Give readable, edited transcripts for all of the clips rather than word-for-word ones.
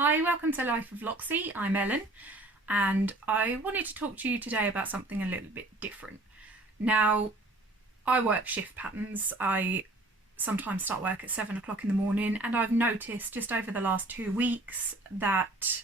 Hi, welcome to Life of Loczy. I'm Ellen, and I wanted to talk to you today about something a little bit different. Now, I work shift patterns. I sometimes start work at 7 o'clock in the morning, and I've noticed just over the last 2 weeks that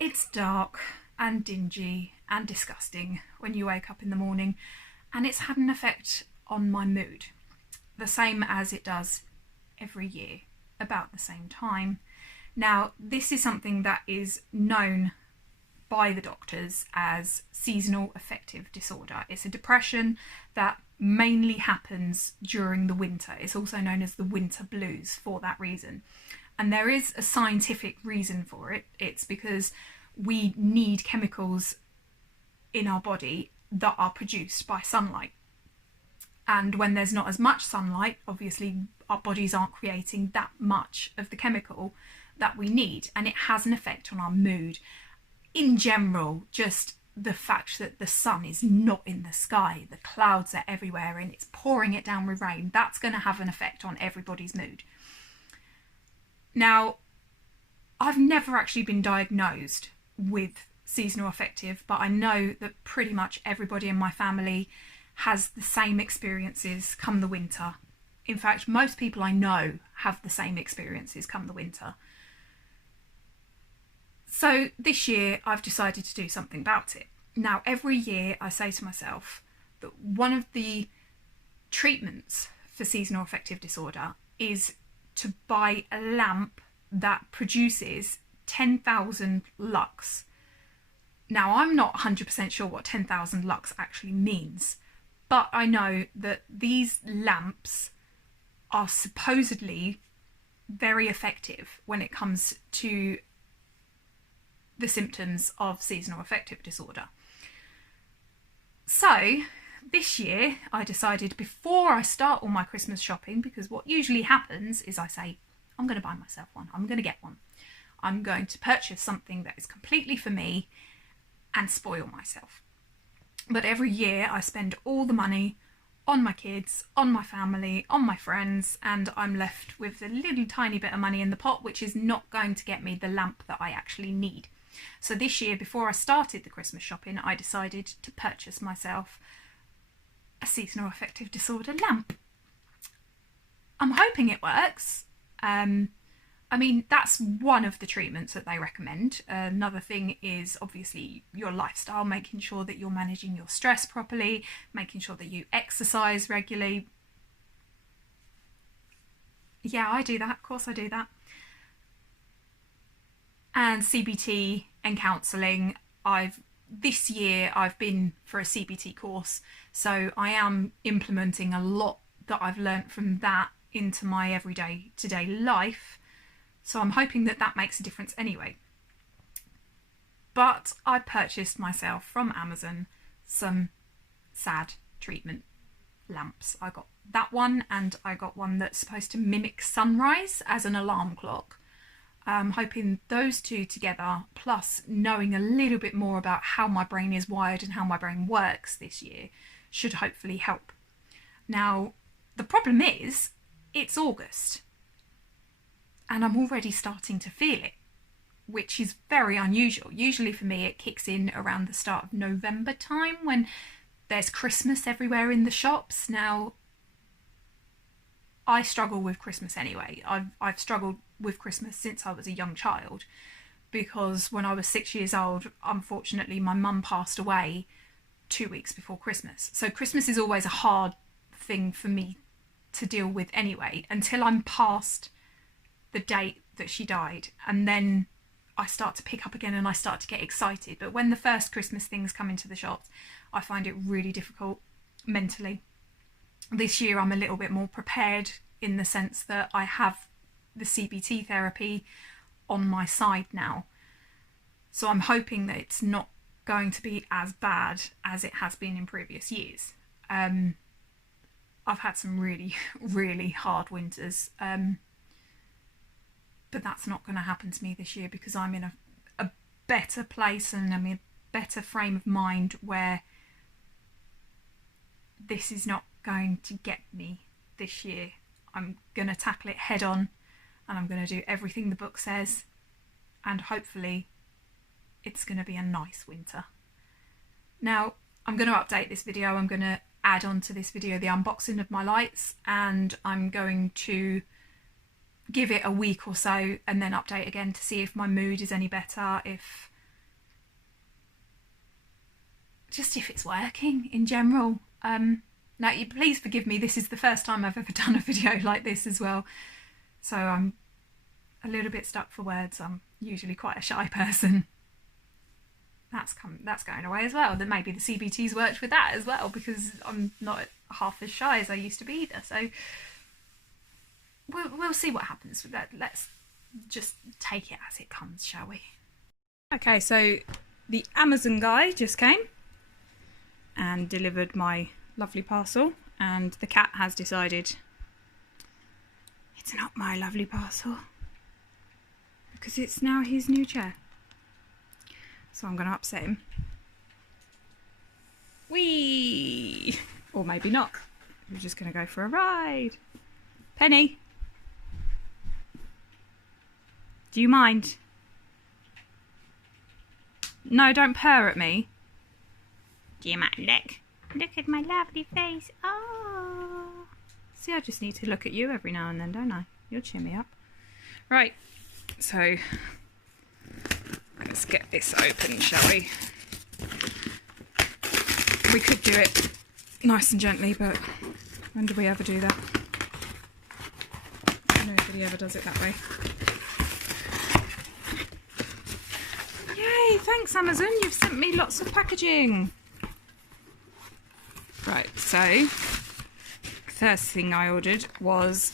it's dark and dingy and disgusting when you wake up in the morning, and it's had an effect on my mood, the same as it does every year about the same time. Now, this is something that is known by the doctors as seasonal affective disorder. It's a depression that mainly happens during the winter. It's also known as the winter blues for that reason. And there is a scientific reason for it. It's because we need chemicals in our body that are produced by sunlight. And when there's not as much sunlight, obviously our bodies aren't creating that much of the chemical that we need, and it has an effect on our mood. In general, just the fact that the sun is not in the sky, the clouds are everywhere and it's pouring it down with rain, that's going to have an effect on everybody's mood. Now, I've never actually been diagnosed with seasonal affective, but I know that pretty much everybody in my family has the same experiences come the winter. In fact, most people I know have the same experiences come the winter. So this year I've decided to do something about it. Now, every year I say to myself that one of the treatments for seasonal affective disorder is to buy a lamp that produces 10,000 lux. Now, I'm not 100% sure what 10,000 lux actually means, but I know that these lamps are supposedly very effective when it comes to the symptoms of seasonal affective disorder. So this year I decided, before I start all my Christmas shopping, because what usually happens is I say, I'm going to buy myself one, I'm going to get one, I'm going to purchase something that is completely for me and spoil myself. But every year I spend all the money on my kids, on my family, on my friends, and I'm left with a little tiny bit of money in the pot, which is not going to get me the lamp that I actually need. So this year, before I started the Christmas shopping, I decided to purchase myself a seasonal affective disorder lamp. I'm hoping it works. I mean, that's one of the treatments that they recommend. Another thing is obviously your lifestyle, making sure that you're managing your stress properly, making sure that you exercise regularly. Yeah, I do that. Of course I do that. And CBT and counselling. This year I've been for a CBT course, so I am implementing a lot that I've learnt from that into my everyday today life. So I'm hoping that that makes a difference anyway. But I purchased myself from Amazon some sad treatment lamps. I got that one, and I got one that's supposed to mimic sunrise as an alarm clock. I'm hoping those two together, plus knowing a little bit more about how my brain is wired and how my brain works this year, should hopefully help. Now, the problem is, it's August, and I'm already starting to feel it, which is very unusual. Usually for me it kicks in around the start of November time, when there's Christmas everywhere in the shops. Now, I struggle with Christmas anyway. I've struggled with Christmas since I was a young child, because when I was 6 years old, unfortunately my mum passed away 2 weeks before Christmas. So Christmas is always a hard thing for me to deal with anyway, until I'm past the date that she died, and then I start to pick up again and I start to get excited. But when the first Christmas things come into the shops, I find it really difficult mentally. This year I'm a little bit more prepared, in the sense that I have the CBT therapy on my side now. So I'm hoping that it's not going to be as bad as it has been in previous years. I've had some really, really hard winters. But that's not going to happen to me this year, because I'm in a better place and I'm in a better frame of mind where this is not going to get me this year. I'm going to tackle it head on, and I'm going to do everything the book says, and hopefully it's going to be a nice winter. Now I'm going to update this video. I'm going to add on to this video the unboxing of my lights, and I'm going to give it a week or so and then update again to see if my mood is any better, if it's working in general. Now please forgive me, this is the first time I've ever done a video like this as well, so I'm a little bit stuck for words. I'm usually quite a shy person. That's going away as well. Then maybe the CBT's worked with that as well, because I'm not half as shy as I used to be either. So we'll see what happens with that. Let's just take it as it comes, shall we? Okay, so the Amazon guy just came and delivered my lovely parcel, and the cat has decided it's not my lovely parcel because it's now his new chair. So I'm going to upset him. Whee! Or maybe not. We're just going to go for a ride. Penny! Do you mind? No, don't purr at me. Do you mind? Look at my lovely face. Oh! See, I just need to look at you every now and then, don't I? You'll cheer me up. Right, so let's get this open, shall we? We could do it nice and gently, but when do we ever do that? Nobody ever does it that way. Yay, thanks Amazon, you've sent me lots of packaging. Right, so first thing I ordered was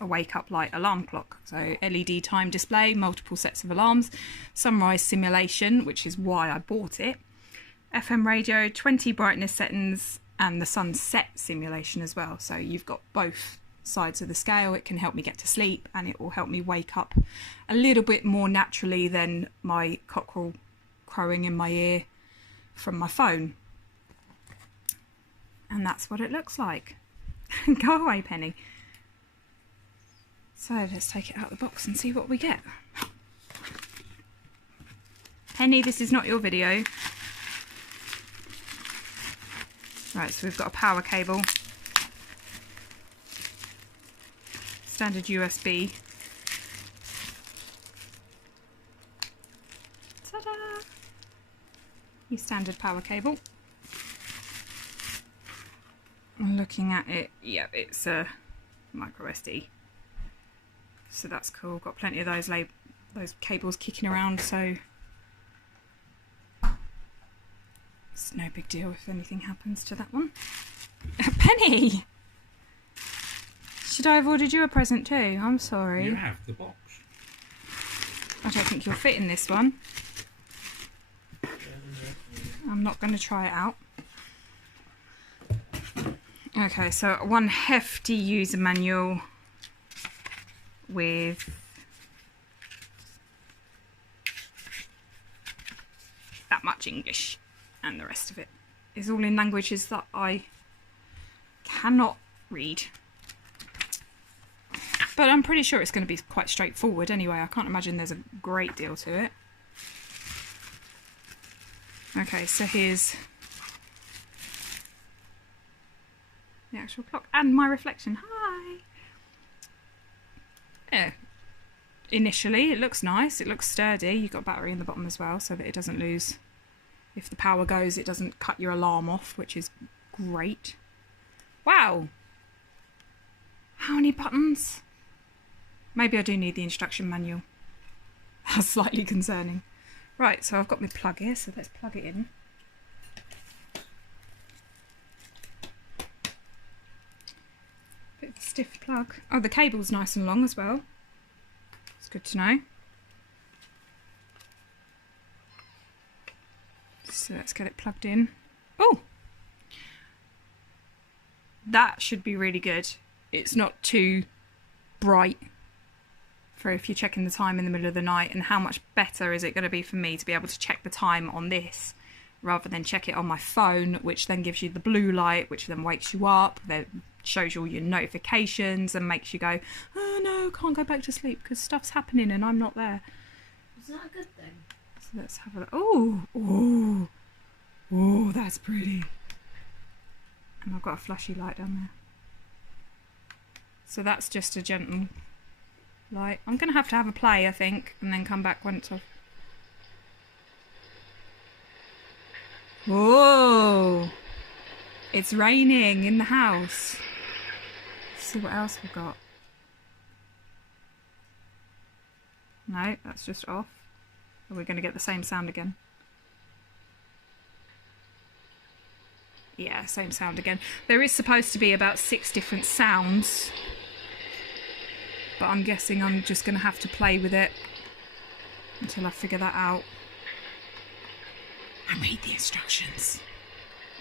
a wake up light alarm clock. So LED time display, multiple sets of alarms, sunrise simulation, which is why I bought it, FM radio, 20 brightness settings, and the sunset simulation as well. So you've got both sides of the scale. It can help me get to sleep, and it will help me wake up a little bit more naturally than my cockerel crowing in my ear from my phone. And that's what it looks like. Go away, Penny. So let's take it out of the box and see what we get. Penny, this is not your video. Right, so we've got a power cable, standard USB. Ta-da! Your standard power cable. I'm looking at it, yeah, it's a micro SD. So that's cool. Got plenty of those cables kicking around, so it's no big deal if anything happens to that one. Penny! Should I have ordered you a present too? I'm sorry. You have the box. I don't think you'll fit in this one. I'm not going to try it out. Okay, so one hefty user manual with that much English, and the rest of it is all in languages that I cannot read. But I'm pretty sure it's going to be quite straightforward anyway. I can't imagine there's a great deal to it. Okay, so here's the actual clock and my reflection. Hi! Yeah. Initially, it looks nice. It looks sturdy. You've got battery in the bottom as well, so that it doesn't lose. If the power goes, it doesn't cut your alarm off, which is great. Wow! How many buttons? Maybe I do need the instruction manual. That's slightly concerning. Right, so I've got my plug here, so let's plug it in. Bit of a stiff plug. Oh, the cable's nice and long as well. It's good to know. So let's get it plugged in. Oh! That should be really good. It's not too bright for if you're checking the time in the middle of the night, and how much better is it going to be for me to be able to check the time on this rather than check it on my phone, which then gives you the blue light, which then wakes you up. shows you all your notifications and makes you go, oh no, can't go back to sleep because stuff's happening and I'm not there. Is that a good thing? So let's have a look. Oh, oh, oh, that's pretty. And I've got a flashy light down there. So that's just a gentle light. I'm going to have a play, I think, and then come back once I've... Whoa! It's raining in the house. Let's see what else we've got. No, that's just off. Are we going to get the same sound again? Yeah, same sound again. There is supposed to be about 6 different sounds, but I'm guessing I'm just going to have to play with it until I figure that out and read the instructions.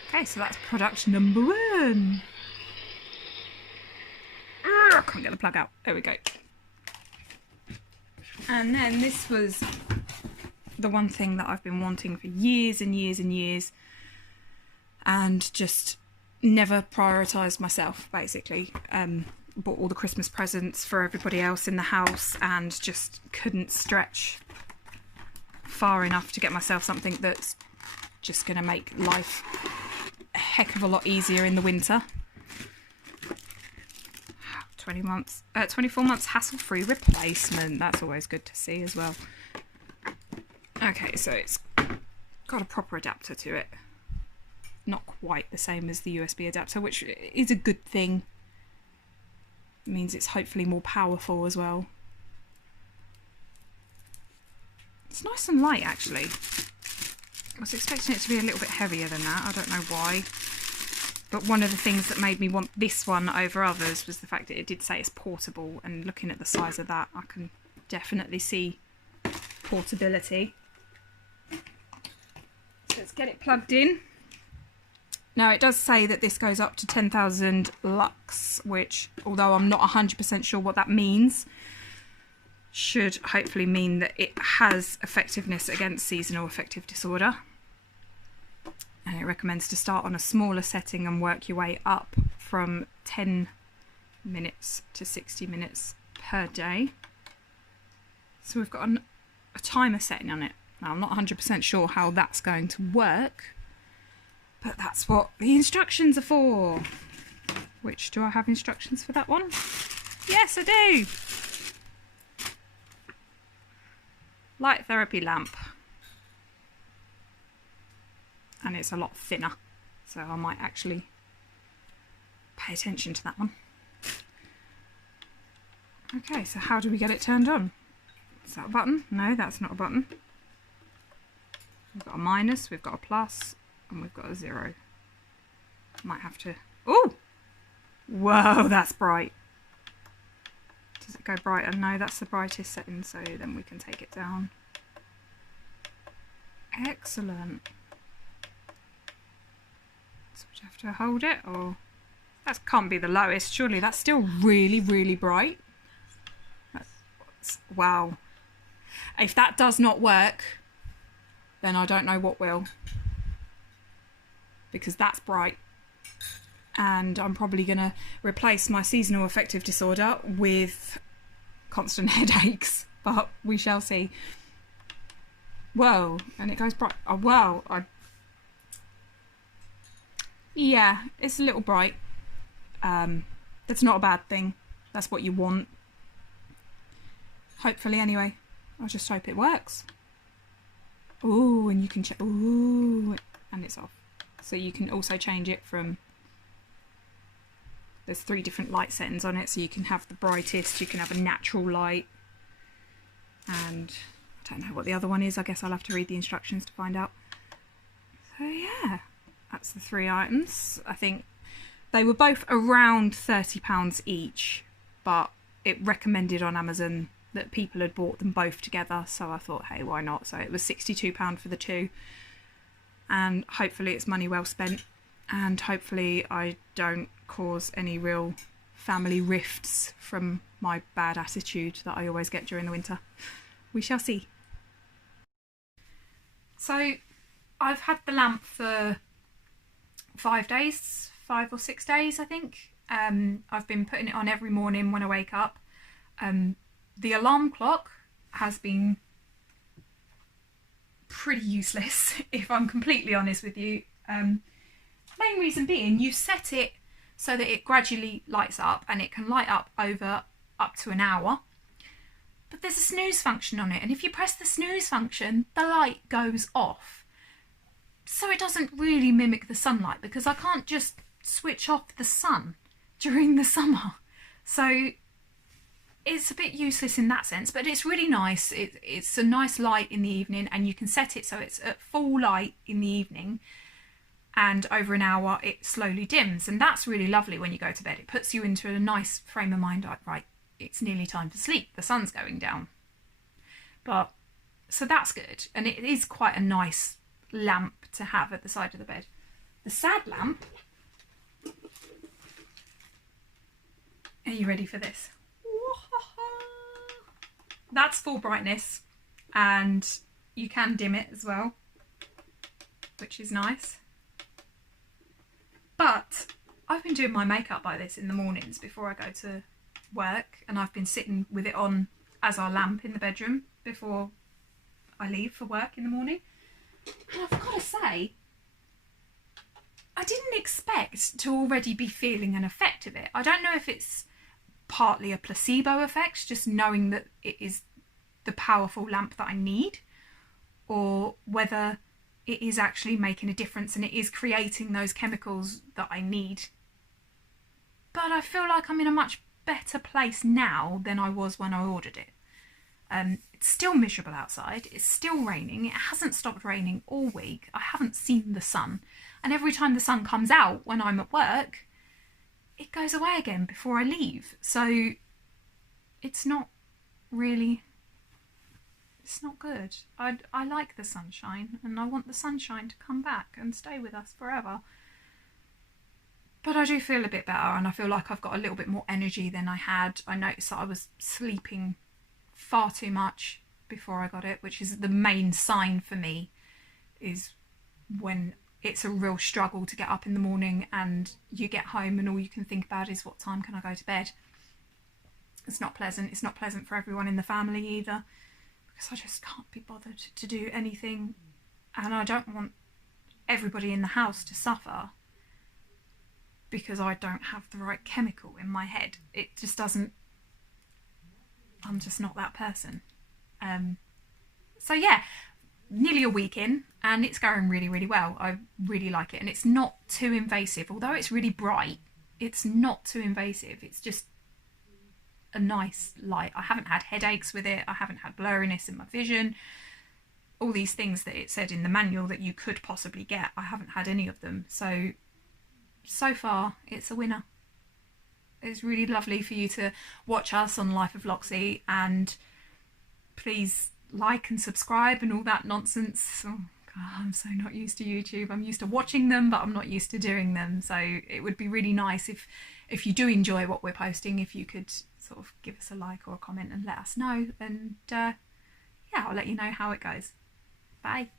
Okay, so that's product number 1. I can't get the plug out. There we go. And then this was the one thing that I've been wanting for years and years and years, and just never prioritised myself, basically. Bought all the Christmas presents for everybody else in the house and just couldn't stretch far enough to get myself something that's just going to make life a heck of a lot easier in the winter. 24 months hassle-free replacement. That's always good to see as well. Okay, so it's got a proper adapter to it. Not quite the same as the USB adapter, which is a good thing. It means it's hopefully more powerful as well. It's nice and light, actually. I was expecting it to be a little bit heavier than that. I don't know why. But one of the things that made me want this one over others was the fact that it did say it's portable, and looking at the size of that, I can definitely see portability. So let's get it plugged in. Now it does say that this goes up to 10,000 lux, which, although I'm not 100% sure what that means, should hopefully mean that it has effectiveness against seasonal affective disorder. And it recommends to start on a smaller setting and work your way up from 10 minutes to 60 minutes per day. So we've got a timer setting on it. Now I'm not 100% sure how that's going to work, but that's what the instructions are for. Which, do I have instructions for that one? Yes, I do! Light therapy lamp. And it's a lot thinner, so I might actually pay attention to that one. Okay, so how do we get it turned on? Is that a button? No, that's not a button. We've got a minus, we've got a plus, and we've got a 0. Might have to... Oh! Whoa, that's bright. Does it go brighter? No, that's the brightest setting, so then we can take it down. Excellent. So we have to hold it, or... That can't be the lowest, surely. That's still really, really bright. Wow. If that does not work, then I don't know what will. Because that's bright. And I'm probably going to replace my seasonal affective disorder with constant headaches. But we shall see. Whoa. And it goes bright. Oh, wow. Yeah, it's a little bright. That's not a bad thing. That's what you want. Hopefully, anyway. I just hope it works. Ooh, and you can check. Ooh, and it's off. So you can also change it from... There's 3 different light settings on it. So you can have the brightest, you can have a natural light. And I don't know what the other one is. I guess I'll have to read the instructions to find out. So yeah, that's the 3 items. I think they were both around £30 each, but it recommended on Amazon that people had bought them both together, so I thought, hey, why not? So it was £62 for the 2, and hopefully it's money well spent, and hopefully I don't cause any real family rifts from my bad attitude that I always get during the winter. We shall see. So I've had the lamp for 5 days, 5 or 6 days, I think. I've been putting it on every morning when I wake up. The alarm clock has been pretty useless, if I'm completely honest with you. Main reason being, you set it so that it gradually lights up, and it can light up over up to an hour. But there's a snooze function on it, and if you press the snooze function, the light goes off. So it doesn't really mimic the sunlight, because I can't just switch off the sun during the summer. So it's a bit useless in that sense, but it's really nice. It's a nice light in the evening, and you can set it so it's at full light in the evening, and over an hour it slowly dims, and that's really lovely when you go to bed. It puts you into a nice frame of mind, like, right, it's nearly time for sleep, the sun's going down. But so that's good, and it is quite a nice lamp to have at the side of the bed. The sad lamp, are you ready for this? That's full brightness, and you can dim it as well, which is nice. But I've been doing my makeup by this in the mornings before I go to work, and I've been sitting with it on as our lamp in the bedroom before I leave for work in the morning. And I've got to say, I didn't expect to already be feeling an effect of it. I don't know if it's partly a placebo effect, just knowing that it is the powerful lamp that I need, or whether it is actually making a difference and it is creating those chemicals that I need. But I feel like I'm in a much better place now than I was when I ordered it. It's still miserable outside, it's still raining, it hasn't stopped raining all week, I haven't seen the sun, and every time the sun comes out when I'm at work, it goes away again before I leave. So it's not really, it's not good. I like the sunshine, and I want the sunshine to come back and stay with us forever. But I do feel a bit better, and I feel like I've got a little bit more energy than I had. I noticed that I was sleeping far too much before I got it, which is the main sign for me, is when it's a real struggle to get up in the morning and you get home and all you can think about is, what time can I go to bed? It's not pleasant. It's not pleasant for everyone in the family either, because I just can't be bothered to do anything, and I don't want everybody in the house to suffer because I don't have the right chemical in my head. It just doesn't, I'm just not that person. So yeah, nearly a week in, and it's going really, really well. I really like it, and it's not too invasive. Although it's really bright, it's not too invasive. It's just a nice light. I haven't had headaches with it. I haven't had blurriness in my vision. All these things that it said in the manual that you could possibly get, I haven't had any of them. So far, it's a winner. It's really lovely for you to watch us on Life of Loczy, and please like and subscribe and all that nonsense. Oh God, I'm so not used to YouTube. I'm used to watching them, but I'm not used to doing them. So it would be really nice if you do enjoy what we're posting, if you could sort of give us a like or a comment and let us know. And yeah, I'll let you know how it goes. Bye.